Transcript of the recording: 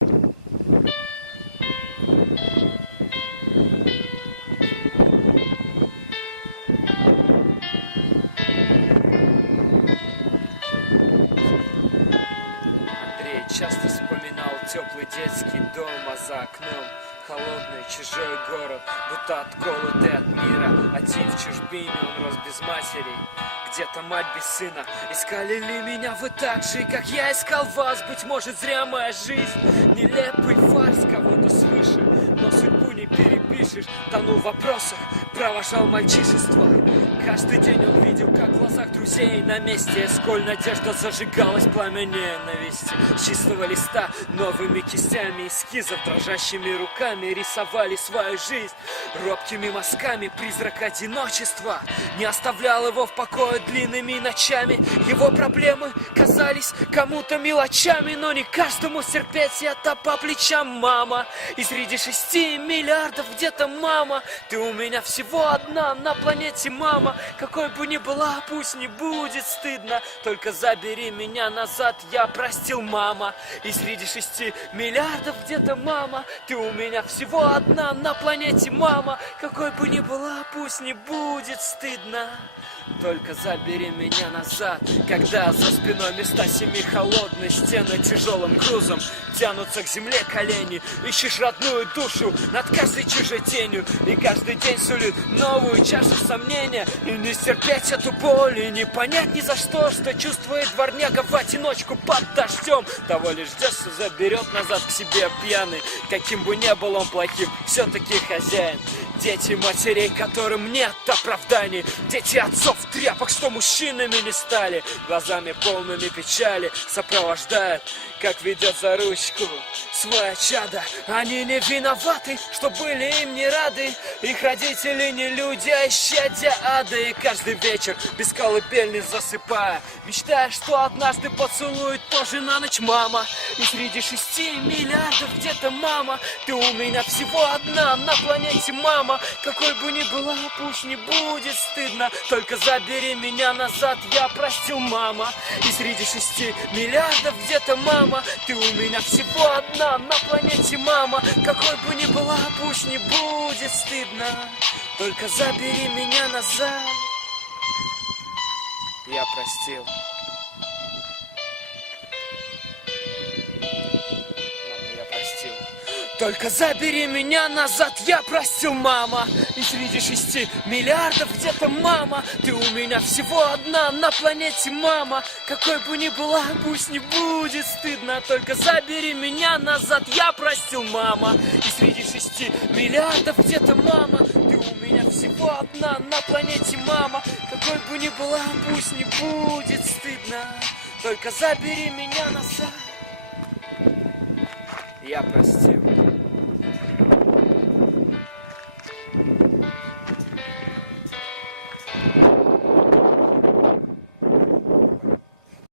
Андрей часто вспоминал теплый детский дом, а за окном холодный чужой город, будто от голода и от мира. Один в чужбине, он рос без матери, где-то мать без сына. Искали ли меня вы так же, как я искал вас? Быть может, зря моя жизнь, нелепый фарс кого-то свыше, но судьбу не перепишешь. Тонул в вопросах, провожал мальчишество. Каждый день он видел, как в глазах друзей на месте, сколь надежда зажигалась пламя ненависти. С чистого листа новыми кистями эскизов, дрожащими руками рисовали свою жизнь. Робкими мазками призрак одиночества не оставлял его в покое длинными ночами. Его проблемы казались кому-то мелочами, но не каждому стерпеть это по плечам, мама. И среди 6 миллиардов где-то мама. Ты у меня всего одна на планете, мама. Какой бы ни была, пусть не будет стыдно, только забери меня назад, я простил, мама. И среди 6 миллиардов где-то мама. Ты у меня всего одна на планете, мама. Какой бы ни была, пусть не будет стыдно, только забери меня назад. Когда за спиной места семи холодные, стены тяжелым грузом тянутся к земле колени, ищешь родную душу над каждой чужой тенью, и каждый день сулит новую чашу сомнения. И не стерпеть эту боль, и не понять ни за что чувствует дворняга в одиночку под дождем. Того лишь ждешь, что заберет назад к себе пьяный. Каким бы ни был он плохим, все-таки хозяин. Дети матерей, которым нет оправданий, дети отцов в тряпок, что мужчинами не стали, глазами полными печали сопровождают, как ведет за ручку свое чадо. Они не виноваты, что были им не рады, их родители не люди, а исчадья ада. И каждый вечер без колыбельни засыпая, мечтая, что однажды поцелует тоже на ночь мама. И среди 6 миллиардов где-то мама. Ты у меня всего одна на планете, мама. Какой бы ни была, пусть не будет стыдно, только забери меня назад, я простил, мама. И среди 6 миллиардов где-то мама. Ты у меня всего одна на планете, мама. Какой бы ни была, пусть не будет стыдно, только забери меня назад, я простил. Только забери меня назад, я простил, мама. И среди 6 миллиардов где-то мама. Ты у меня всего одна на планете, мама. Какой бы ни была, пусть не будет стыдно, только забери меня назад, я простил, мама. И среди 6 миллиардов где-то мама. Ты у меня всего одна на планете, мама. Какой бы ни была, пусть не будет стыдно, только забери меня назад, я простил.